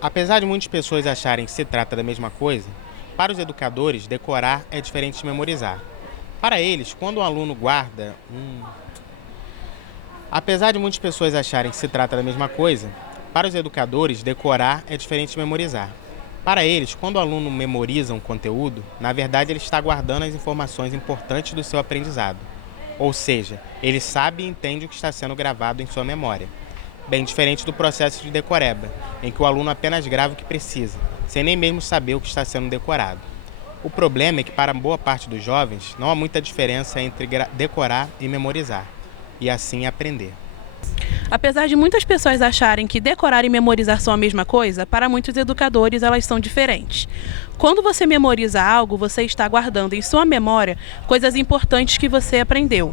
Apesar de muitas pessoas acharem que se trata da mesma coisa, para os educadores, decorar é diferente de memorizar. Para eles, quando um aluno guarda. Apesar de muitas pessoas acharem que se trata da mesma coisa, para os educadores, decorar é diferente de memorizar. Para eles, quando o aluno memoriza um conteúdo, na verdade ele está guardando as informações importantes do seu aprendizado. Ou seja, ele sabe e entende o que está sendo gravado em sua memória. Bem diferente do processo de decoreba, em que o aluno apenas grava o que precisa, sem nem mesmo saber o que está sendo decorado. O problema é que para boa parte dos jovens não há muita diferença entre decorar e memorizar, e assim aprender. Apesar de muitas pessoas acharem que decorar e memorizar são a mesma coisa, para muitos educadores elas são diferentes. Quando você memoriza algo, você está guardando em sua memória coisas importantes que você aprendeu.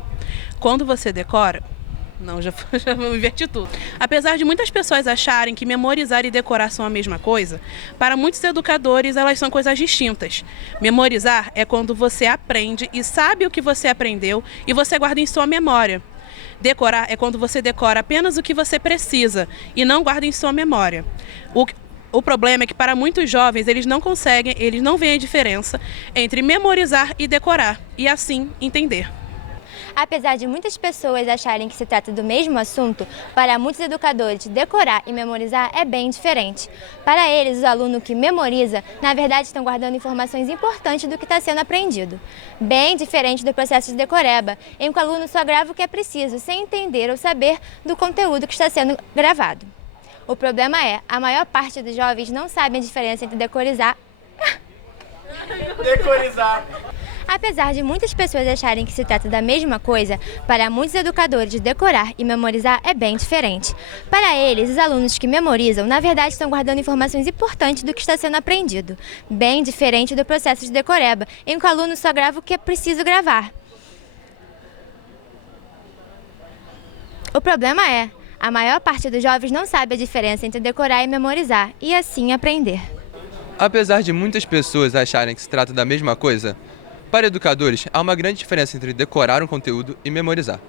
Quando você decora, não, já inverti tudo. Apesar de muitas pessoas acharem que memorizar e decorar são a mesma coisa, para muitos educadores elas são coisas distintas. Memorizar é quando você aprende e sabe o que você aprendeu e você guarda em sua memória. Decorar é quando você decora apenas o que você precisa e não guarda em sua memória. O problema é que para muitos jovens eles não veem a diferença entre memorizar e decorar e assim entender. Apesar de muitas pessoas acharem que se trata do mesmo assunto, para muitos educadores, decorar e memorizar é bem diferente. Para eles, os alunos que memorizam, na verdade, estão guardando informações importantes do que está sendo aprendido. Bem diferente do processo de decoreba, em que o aluno só grava o que é preciso, sem entender ou saber do conteúdo que está sendo gravado. O problema é, a maior parte dos jovens não sabem a diferença entre decorizar. Apesar de muitas pessoas acharem que se trata da mesma coisa, para muitos educadores, decorar e memorizar é bem diferente. Para eles, os alunos que memorizam, na verdade, estão guardando informações importantes do que está sendo aprendido. Bem diferente do processo de decoreba, em que o aluno só grava o que é preciso gravar. O problema é, a maior parte dos jovens não sabe a diferença entre decorar e memorizar, e assim aprender. Apesar de muitas pessoas acharem que se trata da mesma coisa, para educadores, há uma grande diferença entre decorar um conteúdo e memorizar.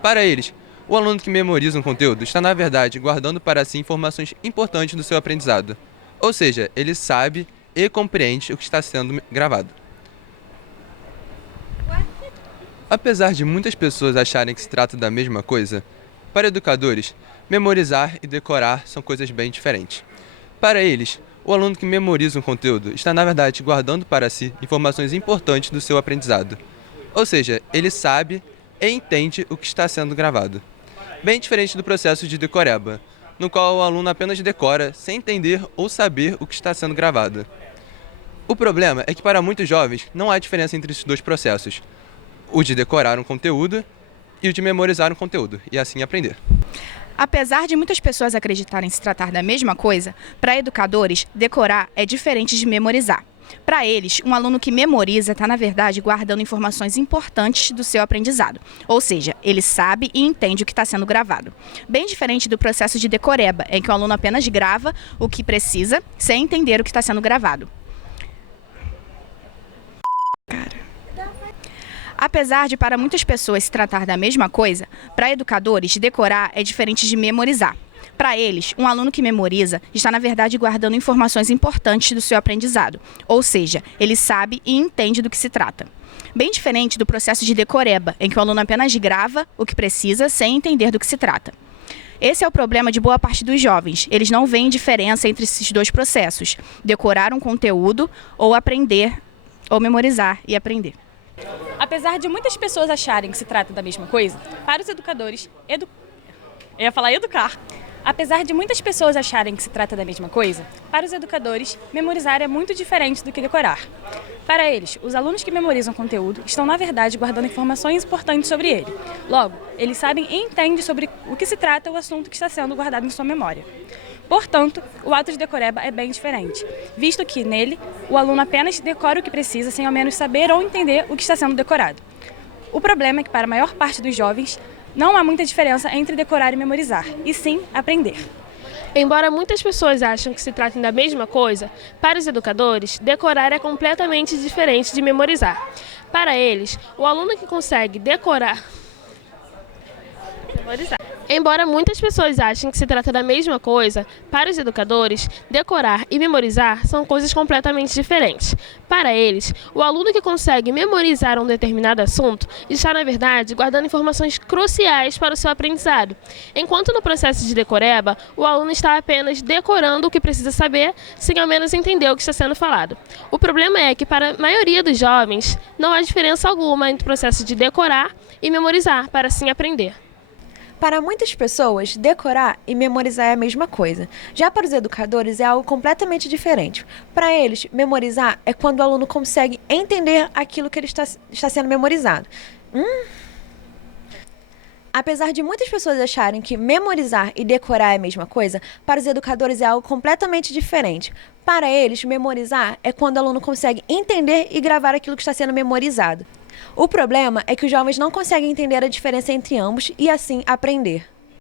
Para eles, o aluno que memoriza um conteúdo está, na verdade, guardando para si informações importantes do seu aprendizado. Ou seja, ele sabe e compreende o que está sendo gravado. Apesar de muitas pessoas acharem que se trata da mesma coisa, para educadores, memorizar e decorar são coisas bem diferentes. Para eles, o aluno que memoriza um conteúdo está, na verdade, guardando para si informações importantes do seu aprendizado. Ou seja, ele sabe e entende o que está sendo gravado. Bem diferente do processo de decoreba, no qual o aluno apenas decora sem entender ou saber o que está sendo gravado. O problema é que para muitos jovens não há diferença entre esses dois processos, o de decorar um conteúdo e o de memorizar um conteúdo, e assim aprender. Apesar de muitas pessoas acreditarem se tratar da mesma coisa, para educadores, decorar é diferente de memorizar. Para eles, um aluno que memoriza está, na verdade, guardando informações importantes do seu aprendizado. Ou seja, ele sabe e entende o que está sendo gravado. Bem diferente do processo de decoreba, em que o aluno apenas grava o que precisa, sem entender o que está sendo gravado. Apesar de para muitas pessoas se tratar da mesma coisa, para educadores, decorar é diferente de memorizar. Para eles, um aluno que memoriza está, na verdade, guardando informações importantes do seu aprendizado. Ou seja, ele sabe e entende do que se trata. Bem diferente do processo de decoreba, em que o aluno apenas grava o que precisa sem entender do que se trata. Esse é o problema de boa parte dos jovens. Eles não veem diferença entre esses dois processos, decorar um conteúdo ou aprender, ou memorizar e aprender. Apesar de muitas pessoas acharem que se trata da mesma coisa, para os educadores, Eu ia falar educar. Apesar de muitas pessoas acharem que se trata da mesma coisa, para os educadores, memorizar é muito diferente do que decorar. Para eles, os alunos que memorizam conteúdo estão, na verdade, guardando informações importantes sobre ele. Logo, eles sabem e entendem sobre o que se trata o assunto que está sendo guardado em sua memória. Portanto, o ato de decoreba é bem diferente, visto que, nele, o aluno apenas decora o que precisa sem ao menos saber ou entender o que está sendo decorado. O problema é que, para a maior parte dos jovens, não há muita diferença entre decorar e memorizar, e sim aprender. Embora muitas pessoas achem que se tratem da mesma coisa, para os educadores, decorar é completamente diferente de memorizar. Para eles, o aluno que consegue decorar Embora muitas pessoas achem que se trata da mesma coisa, para os educadores, decorar e memorizar são coisas completamente diferentes. Para eles, o aluno que consegue memorizar um determinado assunto está, na verdade, guardando informações cruciais para o seu aprendizado. Enquanto no processo de decoreba, o aluno está apenas decorando o que precisa saber, sem ao menos entender o que está sendo falado. O problema é que, para a maioria dos jovens, não há diferença alguma entre o processo de decorar e memorizar para assim aprender. Para muitas pessoas, decorar e memorizar é a mesma coisa. Já para os educadores é algo completamente diferente. Para eles, memorizar é quando o aluno consegue entender aquilo que ele está sendo memorizado. Apesar de muitas pessoas acharem que memorizar e decorar é a mesma coisa, para os educadores é algo completamente diferente. Para eles, memorizar é quando o aluno consegue entender e gravar aquilo que está sendo memorizado. O problema é que os jovens não conseguem entender a diferença entre ambos e assim aprender.